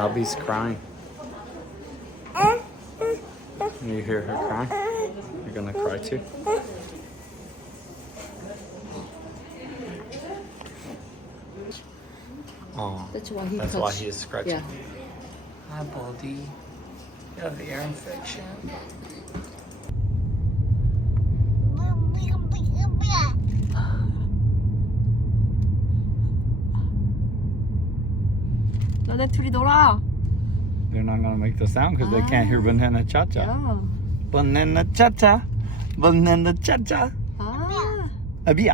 Nubby's crying. You hear her crying? You're gonna cry too? Oh, That's why he that's touched. why he is scratching. Yeah. Hi, Baldy. You have ear infection. 너네 둘이 놀아. They're not gonna make the sound because they can't hear banana cha cha. 야. Banana cha cha. Banana cha cha. 아. 아비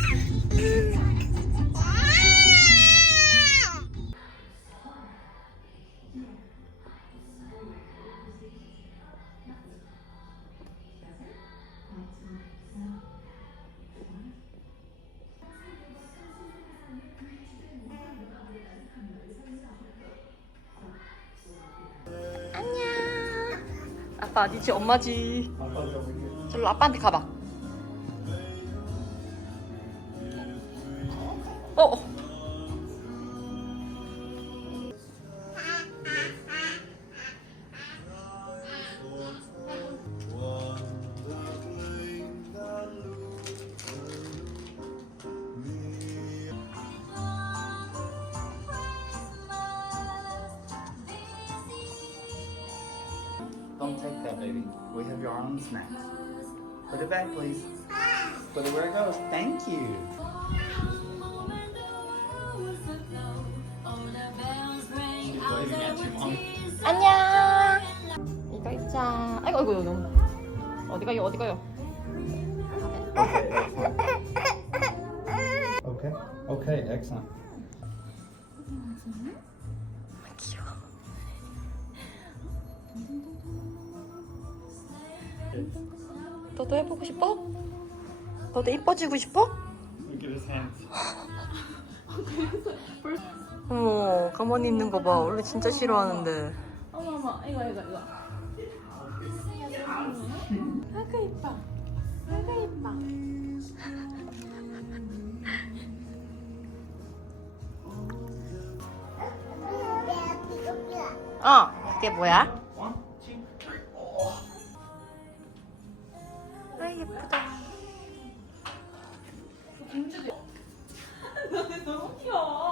아빠. 아빠 어디지? 엄마지. 저로 아빠한테 가봐. Don't take that, baby. We have your own snacks. Put it back, please. Put it where it goes. Thank you. 안녕. 이거 있자. 아이고 아이고 아이고. 어디 가요? 어디 가요? Okay. Okay, excellent. 귀여워. 너도 해보고 싶어? 너도 이뻐지고 싶어? 어머 가만히 있는 거 봐. 원래 진짜 싫어하는데. 어머 어머 이거 이거 이거 아이고 이뻐 아이고 이뻐 어 이게 뭐야? 예쁘다. 너무 귀여워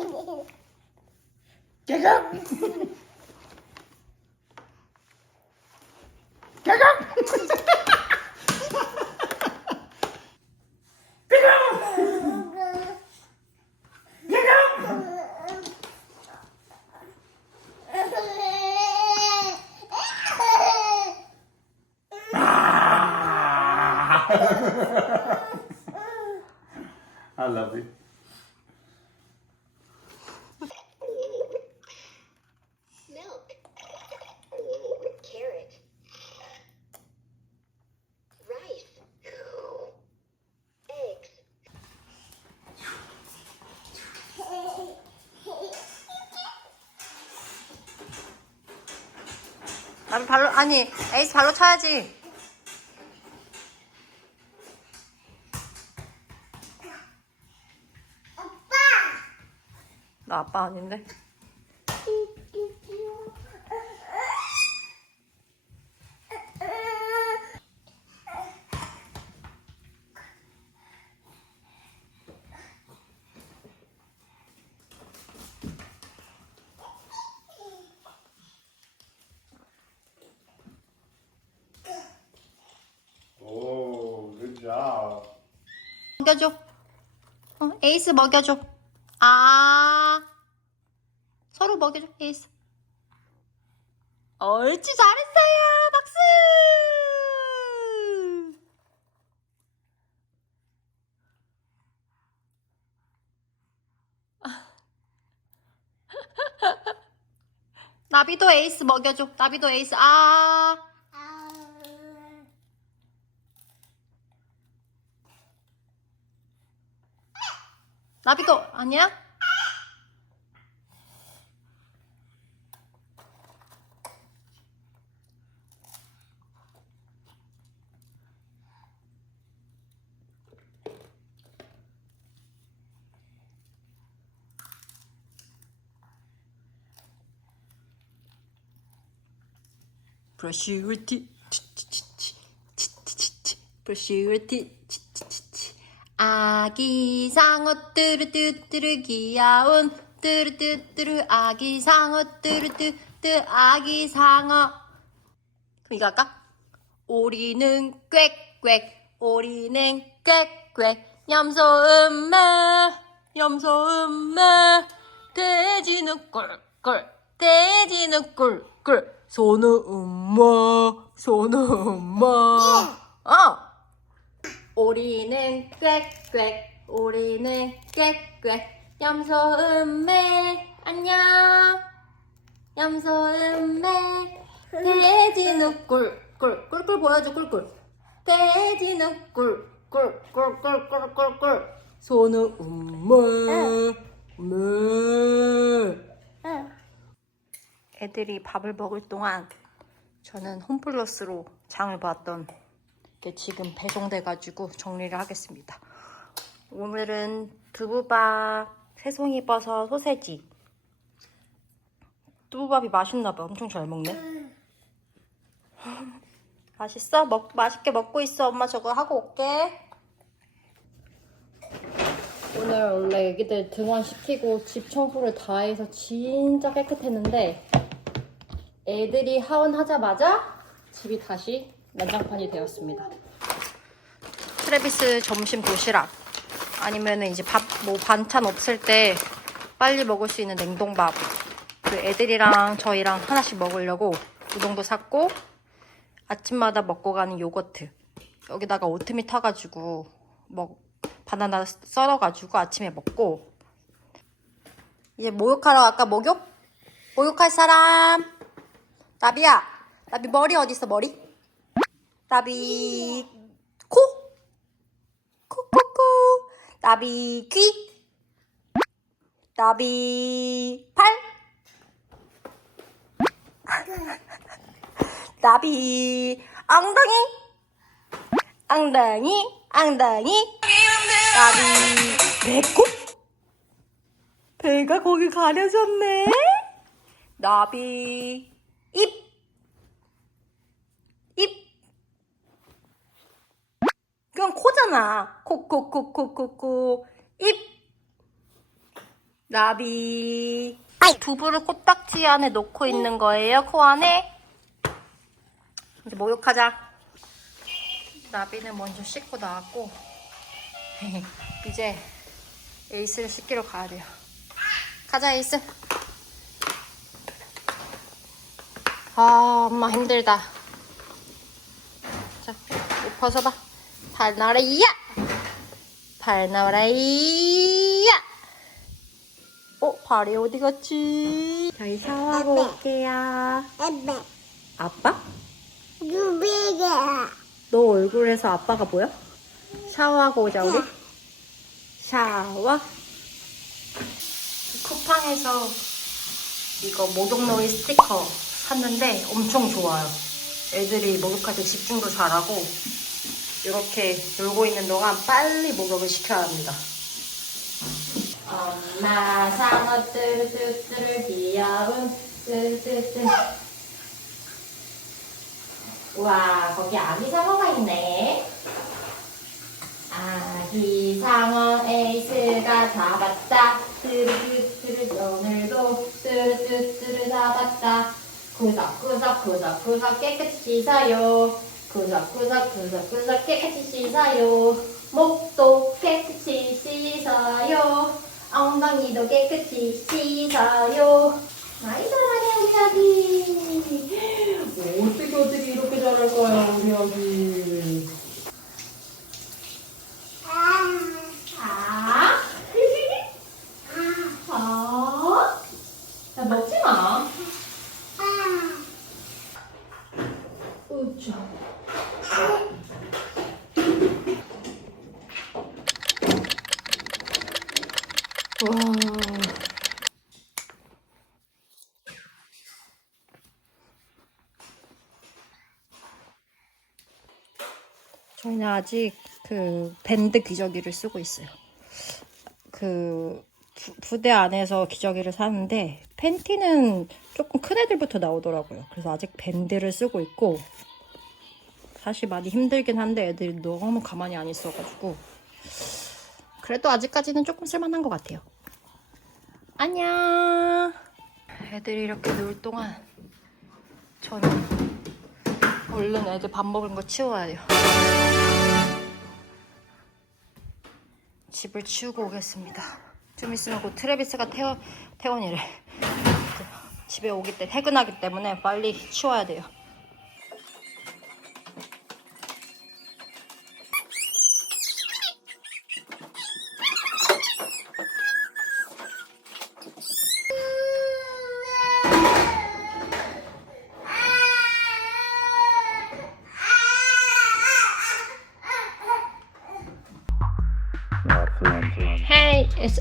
Get up! Get up! Get up! Get up! I love you. 발로 아니 에이스 발로 차야지. 나 아빠 아닌데? 먹여줘. 어, 에이스 먹여줘. 아. 서로 먹여줘, 에이스. 옳지, 잘했어요. 박수! 나비도 에이스 먹여줘. 나비도 에이스. 아. 나비도 아니야? 브러쉬 teeth 브러쉬 teeth 아기 상어 뚜루뚜뚜루 귀여운. 뚜루뚜뚜루 아기 상어 뚜루뚜뚜 아기 상어. 그럼 이거 할까? 오리는 꽥꽥 오리는 꽥꽥. 염소 음메 염소 음메 돼지는 꿀꿀 돼지는 꿀꿀. 소는 음마 소는 음마 어 오리는 꽥꽥 오리는 꽥꽥. 염소 음메 안녕. 염소 음메 돼지는 꿀꿀 꿀꿀 보여줘 꿀꿀. 돼지는 꿀꿀꿀꿀꿀꿀꿀. 소는 음메 네 애들이 밥을 먹을 동안 저는 홈플러스로 장을 봤던 게 지금 배송돼가지고 정리를 하겠습니다. 오늘은 두부밥, 새송이버섯, 소세지. 두부밥이 맛있나봐. 엄청 잘 먹네. 맛있어? 먹, 맛있게 먹고 있어. 엄마 저거 하고 올게. 오늘 원래 애기들 등원시키고 집 청소를 다 해서 진짜 깨끗했는데 애들이 하원하자마자 집이 다시 난장판이 되었습니다. 트레비스 점심 도시락 아니면 이제 밥 뭐 반찬 없을 때 빨리 먹을 수 있는 냉동밥 그 애들이랑 저희랑 하나씩 먹으려고 우동도 샀고 아침마다 먹고 가는 요거트 여기다가 오트밀 타가지고 먹 바나나 썰어가지고 아침에 먹고 이제 목욕하러 갈까 목욕? 목욕할 사람 나비야 나비 머리 어디 있어 머리? 나비 코? 나비 귀? 나비 팔? 나비 엉덩이? 엉덩이? 엉덩이? 나비 배꼽? 배가 거기 가려졌네? 나비 입? 입? 그건 코잖아. 코, 코, 코, 코, 코, 코. 입. 나비. 두부를 코딱지 안에 놓고 있는 거예요, 코 안에. 이제 목욕하자. 나비는 먼저 씻고 나왔고, 이제 에이스를 씻기러 가야 돼요. 가자, 에이스. 아, 엄마 힘들다. 자, 옷 벗어봐. 발 나와라, 이야! 발 나와라, 이야! 어, 발이 어디 갔지? 저희 샤워하고 올게요. 에베 아빠? 유비가 너 얼굴에서 아빠가 보여? 샤워하고 오자, 우리. 샤워. 쿠팡에서 이거 모독놀이 스티커 샀는데 엄청 좋아요. 애들이 목욕할 때 집중도 잘하고 이렇게 놀고 있는 동안 빨리 목욕을 시켜야 합니다. 엄마 상어 뚜루뚜뚜루 귀여운 뚜루뚜뚜. 와 거기 아기 상어가 있네. 아기 상어 에이스가 잡았다. 뚜루뚜뚜루 오늘도 뚜루뚜뚜루 잡았다 구석구석 구석구석 깨끗이 씻어요. 구석구석 구석구석 깨끗이 씻어요. 목도 깨끗이 씻어요. 엉덩이도 깨끗이 씻어요. 아이 잘하네 우리 아기. 어떻게 어떻게 이렇게 잘할까요 우리 아기 아? 아? 야 먹지 마 으쌰 와. 저희는 아직 그 밴드 기저귀를 쓰고 있어요. 그 부- 부대 안에서 기저귀를 사는데 팬티는 조금 큰 애들부터 나오더라고요. 그래서 아직 밴드를 쓰고 있고 사실 많이 힘들긴 한데 애들이 너무 가만히 안 있어가지고 그래도 아직까지는 조금 쓸만한 것 같아요. 안녕. 애들이 이렇게 놀 동안 저는 얼른 애들 밥 먹은 거 치워야 돼요. 집을 치우고 오겠습니다. 좀 있으면 곧 트레비스가 태원, 태원이래. 집에 오기 때 퇴근하기 때문에 빨리 치워야 돼요.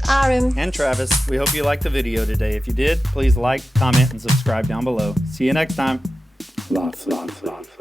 Hey. And Travis, we hope you liked the video today. If you did, please like, comment, and subscribe down below. See you next time. Lots, lots, lots, lots.